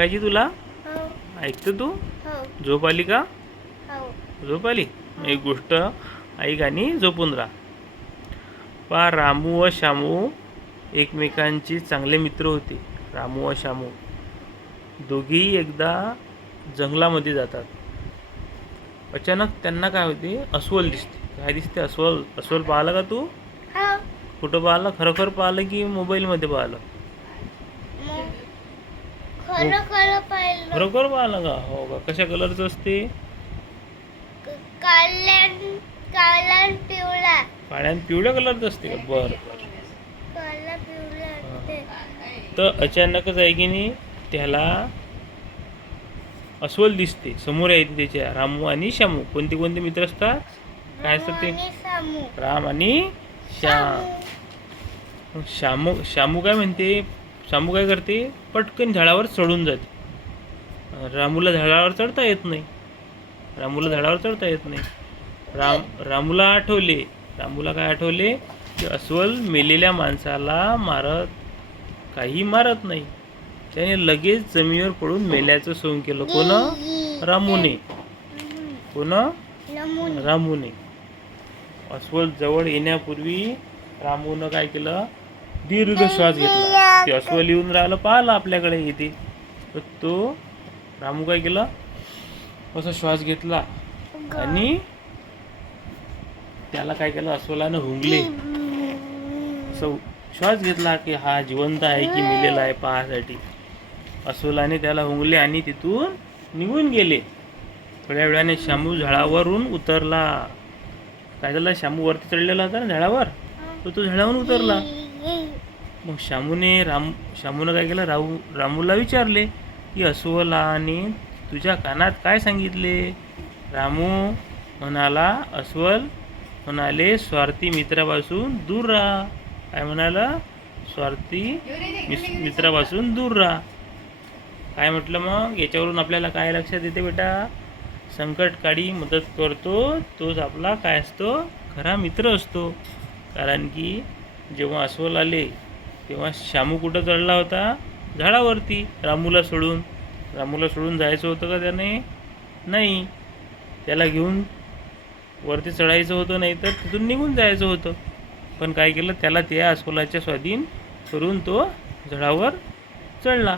सांगायची तुला? हो ऐकतो तू? हो झोप आली का? हो झोप आली? एक गोष्ट ऐक आणि झोपून राहा. पा रामू व श्यामू एकमेकांचे चांगले मित्र होते. रामू व श्यामू दोघेही एकदा जंगलामध्ये जातात. अचानक त्यांना काय होते, अस्वल दिसते. काय दिसते? अस्वल. अस्वल पाहिलं का तू? हो कुठं पाहिलं? खरोखर पाहिलं की मोबाईलमध्ये पाहिलं? मग खरं खरं पाहिलं. खरोखर पाहिलं का? हो का? कशा कलरचं असते? काळ्या काळा पिवळा. काळ्या आणि पिवळ्या कलरचं असते का? बरं बरं. काळा पिवळा असते. तर अचानकच आहे की नाही, त्याला अस्वल दिसते. समोर येते त्याच्या रामू आणि श्यामू. कोणते कोणते मित्र असतात? काय असतात ते? आणि सामू. राम आणि श्याम. मग श्यामू काय म्हणते? श्यामू काय करते? पटकन झाडावर चढून जाते. रामूला झाडावर चढता येत नाही. रामूला काय आठवले की अस्वल मेलेल्या माणसाला काही मारत नाही. त्याने लगेच जमिनीवर पडून मेल्याचं सोंग केलं. रामूने. रामूने. अस्वल जवळ येण्यापूर्वी रामूनं काय केलं? दीर्घ श्वास घेतला. ते अस्वल येऊन राहिलं, पाहिलं आपल्याकडे इथे. तर तो रामू काय केलं? असा श्वास घेतला आणि त्याला काय केलं? अस्वलानं हुंगले. असं श्वास घेतला की हा जिवंत आहे की मेलेला आहे पाहासाठी. अस्वलाने त्याला हुंगले आणि तिथून निघून गेले. थोड्या वेळाने श्यामू झाडावरून उतरला. काय झालं? श्यामू वरती चढलेला होता ना झाडावर, तो झाडावरून उतरला. मग श्यामूनं काय केलं? रामूला विचारले की अस्वलाने तुझ्या कानात काय सांगितले? रामू म्हणाले स्वार्थी मित्रापासून दूर राहा. काय म्हणाला? स्वार्थी मित्रापासून दूर राहा. काय म्हटलं मग? याच्यावरून आपल्याला काय लक्षात येते बेटा? संकटकाळी मदत करतो तोच आपला काय असतो? खरा मित्र असतो. कारण की जेव्हा अस्वल आले तेव्हा श्यामू कुठं चढला होता? झाडावरती. रामूला सोडून जायचं होतं का त्याने? नाही. त्याला घेऊन वरती चढायचं होतं, नाही तर तिथून निघून जायचं होतं. पण काय केलं? त्याला त्या अस्वलाच्या स्वाधीन करून तो झाडावर चढला.